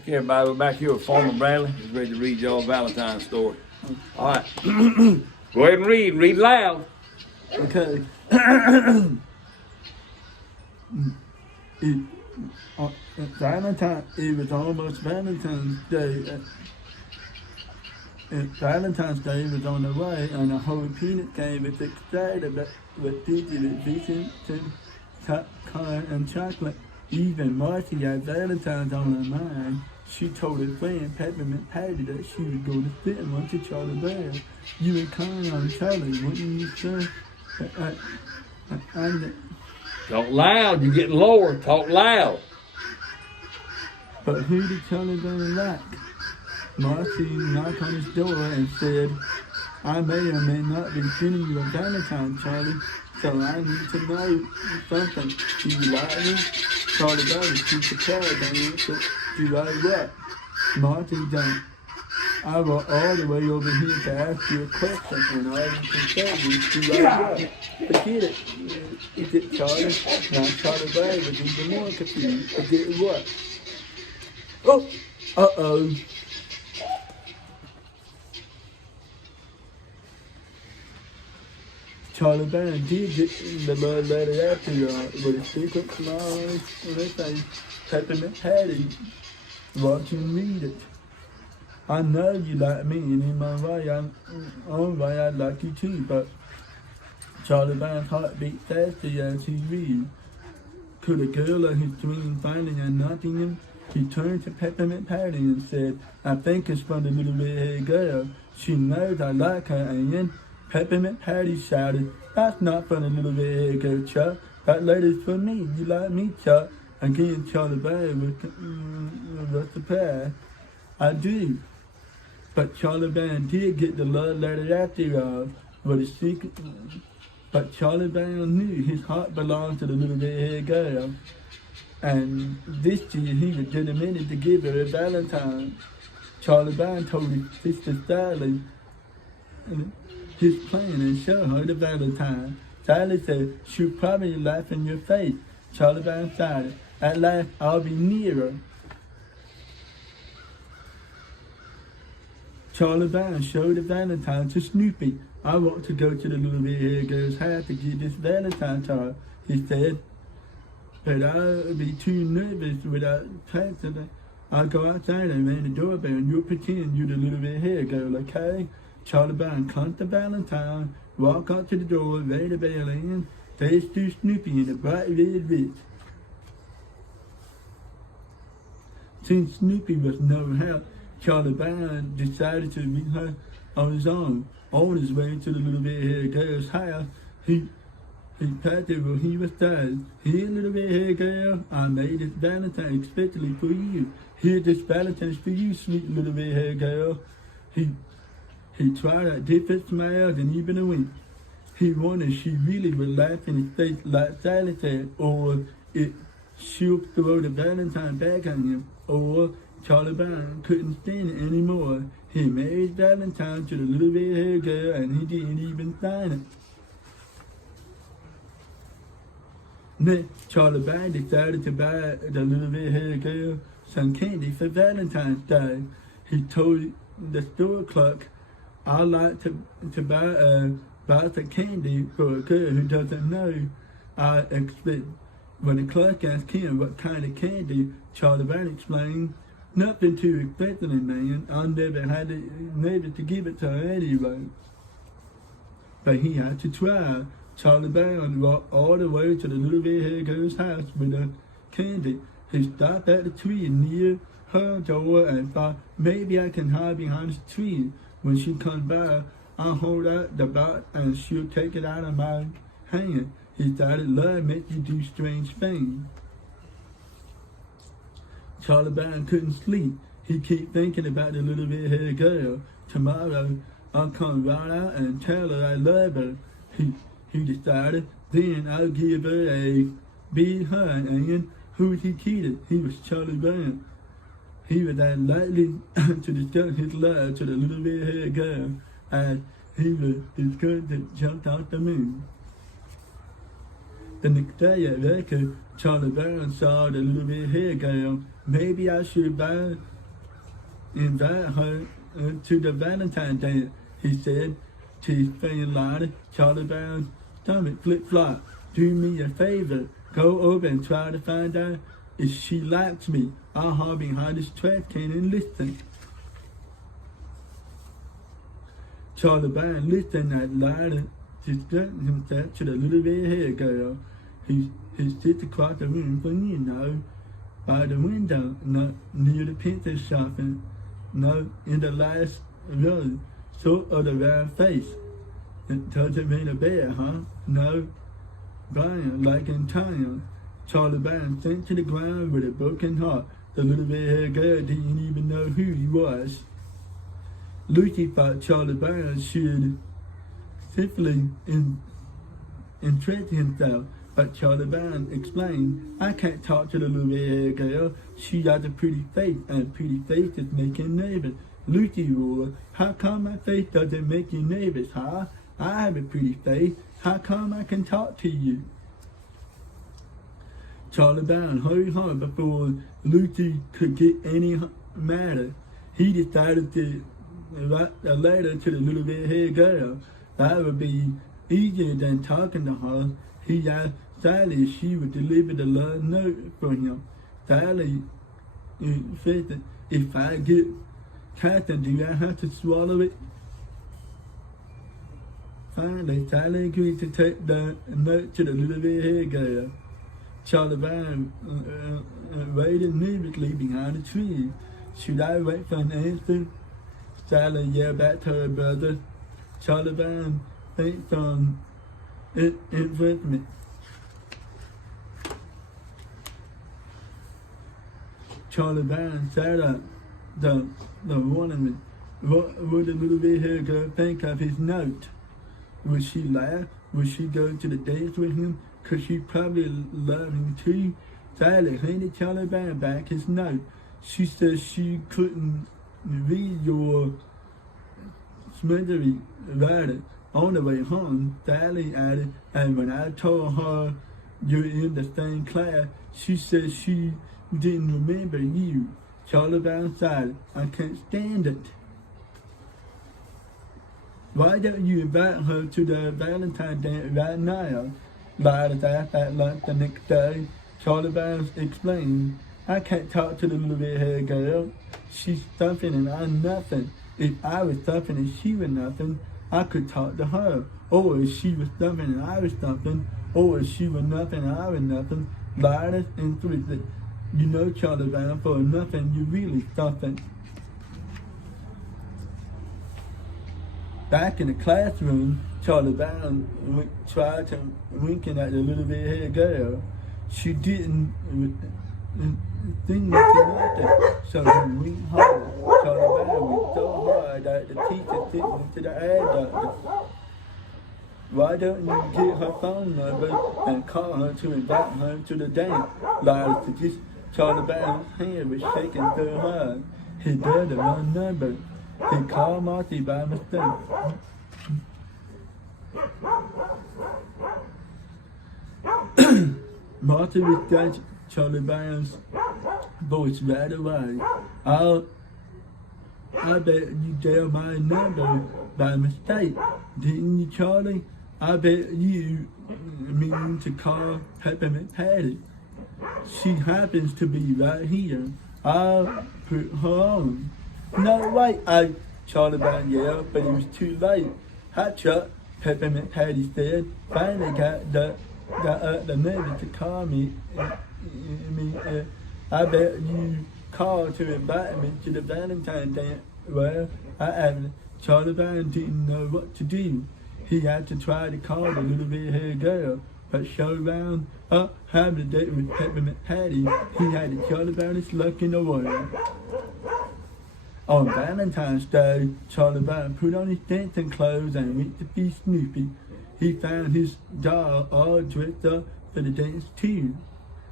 Okay, everybody, we're back here with Farmer Bradley. He's ready to read y'all Valentine's story. All right. Go ahead and read. Read loud. Okay. It was almost Valentine's Day. Valentine's Day was on the way, and the whole peanut game was excited with vision to popcorn and chocolate. Even Marcy had Valentine's on her mind. She told her friend Peppermint Patty that she would go to cinema to Charlie Bear. You would count on Charlie, wouldn't you, sir? Talk loud. You're getting lower. Talk loud. But who did Charlie Bear like? Marcy knocked on his door and said, I may or may not be sending you a Valentine, Charlie, so I need to know something. Do you like me? Charlie Bear was too surprised and answered, do you like what? Marcy don't. I walked all the way over here to ask you a question, and all you can tell me is do you like what? Forget it. Is it Charlie? Now Charlie Bear was even more confused. Forget what? Oh! Uh-oh. Charlie Bear did get the love letter after with a secret smile on his face. Peppermint Patty, watch him read it. I know you like me, and in my way, I'd like you too, but Charlie Bear's heart beat faster as he read. Could a girl of his dream finally unlocking him? He turned to Peppermint Patty and said, I think it's from the little red-haired girl. She knows I like her, and Peppermint Patty shouted, that's not for the little red-haired girl, Chuck. That lady's for me. You like me, Chuck? Again, Charlie Bear was surprised. I do. But Charlie Bear did get the love letter after all. But Charlie Bear knew his heart belonged to the little red-haired girl. And this year he was determined to give her a Valentine. Charlie Bear told his sister Sally his plan and show her the Valentine. Sally said, she'll probably laugh in your face. Charlie Bear sighed. At last, I'll be nearer. Charlie Bear showed the Valentine to Snoopy. I want to go to the little red-haired girl's house to get this Valentine to her, he said. But I'll be too nervous without passing. I'll go outside and ring the doorbell and you'll pretend you're the little red-haired girl, okay? Charlie Bear comes to Valentine, walk up to the door, ring the bell in, face to Snoopy in a bright red ritz. Since Snoopy was no help, Charlie Bear decided to meet her on his own. On his way to the little red-haired girl's house, he patted where he was tired. Here, little red-haired girl, I made this Valentine especially for you. Here, this Valentine's for you, sweet little red-haired girl. He tried out different smiles and even a wink. He wondered if she really would laugh in his face like Sally said, or if she'll throw the Valentine back on him, or Charlie Bear couldn't stand it anymore. He married Valentine to the little red-haired girl and he didn't even sign it. Next, Charlie Bear decided to buy the little red-haired girl some candy for Valentine's Day. He told the store clerk, I'd like to buy a box of candy for a girl who doesn't know. I expect. When the clerk asked him what kind of candy, Charlie Bear explained, nothing too expensive, man. I never had it, never to give it to her anyway. But he had to try. Charlie Bear walked all the way to the little red-haired girl's house with the candy. He stopped at the tree near her door and thought, maybe I can hide behind the tree. When she comes by, I'll hold out the box and she'll take it out of my hand. He started love makes you do strange things. Charlie Bear couldn't sleep. He kept thinking about the little red-haired girl. Tomorrow, I'll come right out and tell her I love her. He decided, then I'll give her a big hug. And who's he kidding? He was Charlie Bear. He was as likely to discuss his love to the little red-haired girl as he was discussed to jump off the moon. The next day at record, Charlie Brown saw the little red hair girl. Maybe I should invite her to the Valentine dance, he said to his friend Lottie. Charlie Brown's stomach flip-flopped. Do me a favor, go over and try to find out if she likes me. I'll hide behind this trash can and listen. Charlie Brown listened at Lottie distracting himself to the little red-haired girl. He sits across the room from by the window, not near the pencil sharpener, no, in the last row, sort of the round face. It doesn't ring a bell, huh? No. Brian, like in time, Charlie Brown sank to the ground with a broken heart. The little red-haired girl didn't even know who he was. Lucy thought Charlie Brown should simply interest himself, but Charlie Brown explained, I can't talk to the little red-haired girl. She has a pretty face, and a pretty face is making nervous. Lucy roared, how come my face doesn't make you nervous, huh? I have a pretty face. How come I can talk to you? Charlie Brown hurried home before Lucy could get any matter. He decided to write a letter to the little red-haired girl. That would be easier than talking to her. He asked Sally if she would deliver the love note for him. Sally said that if I get Catherine, do I have to swallow it? Finally, Sally agreed to take the note to the little red-haired girl. Charlie Brown waited nervously behind a tree. Should I wait for an answer? Sally yelled back to her brother. Charlie Brown thanked from infringement. Charlie Brown sat up the ornament. What would the little red-haired girl think of his note? Would she laugh? Would she go to the dance with him? Could she probably love him too? Sally handed Charlie Brown back his note. She said she couldn't read your smithery writing. On the way home, Sally added, and when I told her you're in the same class, she said she didn't remember you. Charlie Brown sighed, I can't stand it. Why don't you invite her to the Valentine dance right now? Lottie asked at lunch the next day. Charlie Brown explained, I can't talk to the little red-haired girl. She's something and I'm nothing. If I was something and she was nothing, I could talk to her. Or if she was something and I was something, or if she was nothing and I was nothing. Lottie insisted, you know, Charlie Brown, for nothing, you're really something. Back in the classroom, Charlie Brown tried to winking at the little red-haired girl. She didn't think nothing like that, so he winked harder. Charlie Brown winked so hard that the teacher sent him to the eye doctor. Why don't you get her phone number and call her to invite her to the dance? Lottie suggested. Charlie Brown's hand was shaking so hard. He dialed the wrong number. He called Marty by mistake. Marty recognized Charlie Brown's voice right away. I bet you dialed my number by mistake, didn't you, Charlie? I bet you mean to call Peppermint Patty. She happens to be right here. I'll put her on. No, wait, Charlie Brown yelled, but it was too late. Hi, Chuck, Peppermint Patty said. Finally got the nerve to call me. I bet you called to invite me to the Valentine dance. Well, I haven't. Charlie Brown didn't know what to do. He had to try to call the little red-haired girl, but Charlie Brown having a date with Peppermint Patty, he had the Charlie Brownest luck in the world. On Valentine's Day, Charlie Brown put on his dancing clothes and went to see Snoopy. He found his doll all dressed up for the dance too.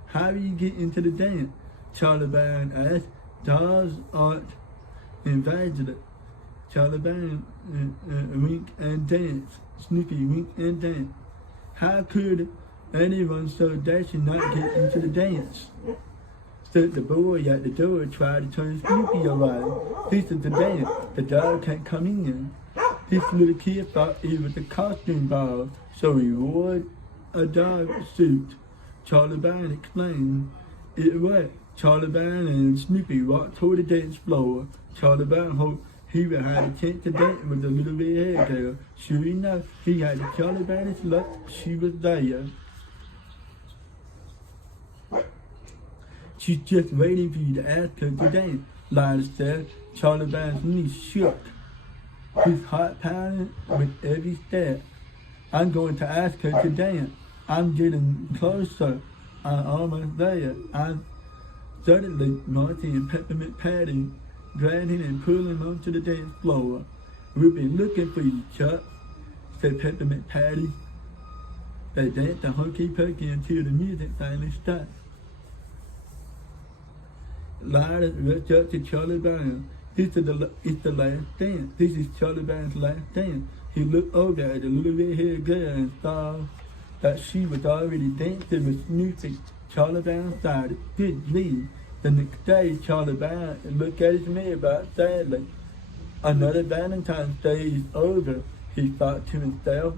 How do you get into the dance? Charlie Brown asked. Dolls aren't invited. Charlie Brown wink and dance. Snoopy wink and dance. How could anyone so dashing not get into the dance. So the boy at the door tried to turn Snoopy away. He said to dance, the dog can't come in. This little kid thought it was a costume ball, so he wore a dog suit. Charlie Brown explained it was. Charlie Brown and Snoopy walked toward the dance floor. Charlie Brown hoped he would have a chance to dance with the little red-haired girl. Sure enough, he had Charlie Brown's luck. She was there. She's just waiting for you to ask her to dance, Lila said. Charlie Brown's knees shook. His heart pounded with every step. I'm going to ask her to dance. I'm getting closer. I'm almost there. Suddenly, Marty and Peppermint Patty grabbed him and pulled him onto the dance floor. We've been looking for you, Chuck, said Peppermint Patty. They danced a hokey-pokey until the music finally stopped. Lila rushed up to Charlie Brown. It's the last dance. This is Charlie Brown's last dance. He looked over at the little red-haired girl and saw that she was already dancing with Snoopy. Charlie Brown sighed. Good grief. The next day, Charlie Brown looked at his mailbox sadly. Another Valentine's Day is over, he thought to himself.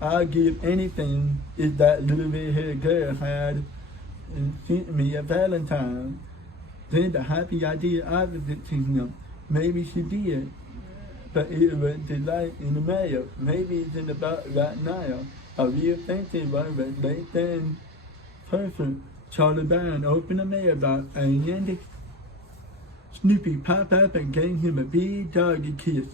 I'll give anything if that little red-haired girl had sent me a Valentine. Then the happy idea opposite to him. Maybe she did, but it was delayed in the mail. Maybe it's in the box right now. A real fancy one was less than perfect. Charlie Brown opened the mailbox and Snoopy popped up and gave him a big doggy kiss.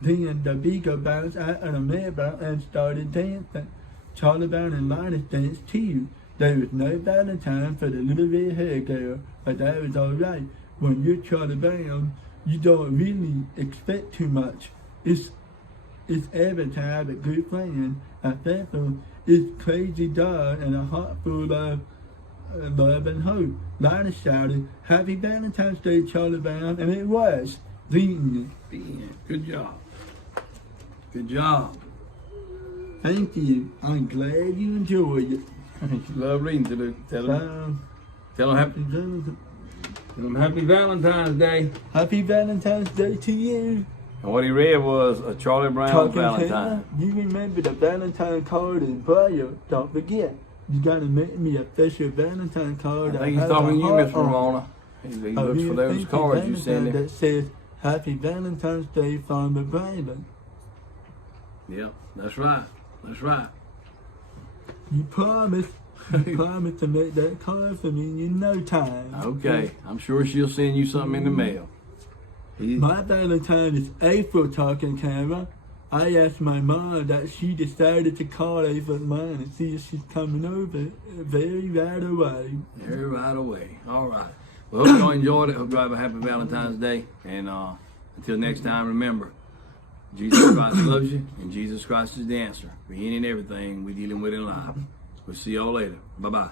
Then the beagle bounced out of the mailbox and started dancing. Charlie Brown and Linus danced too. There was no Valentine for the little red-haired girl, but that was all right. When you're Charlie Brown, you don't really expect too much. It's every time a good friend, a faithful, it's crazy dog and a heart full of love and hope. Linus shouted, Happy Valentine's Day, Charlie Brown, and it was. The end. Good job. Good job. Thank you. I'm glad you enjoyed it. Love reading to the tell them happy Valentine's Day. Happy Valentine's Day to you. And what he read was a Charlie Brown Talking Valentine. You remember the Valentine card in bio. Don't forget. You gotta make me a special Valentine card. I think he's talking to you, Miss Ramona. He looks for those cards you send him. That says Happy Valentine's Day from the Bible. Yep, that's right. That's right. You promised to make that card for me in no time. Okay, I'm sure she'll send you something in the mail. My Valentine is April talking camera. I asked my mom that she decided to call April mine and see if she's coming over very right away. Very right away. All right. Well, hope y'all enjoyed it. Hope you have a happy Valentine's Day. And until next time, remember, Jesus Christ loves you, and Jesus Christ is the answer for any and everything we're dealing with in life. We'll see y'all later. Bye-bye.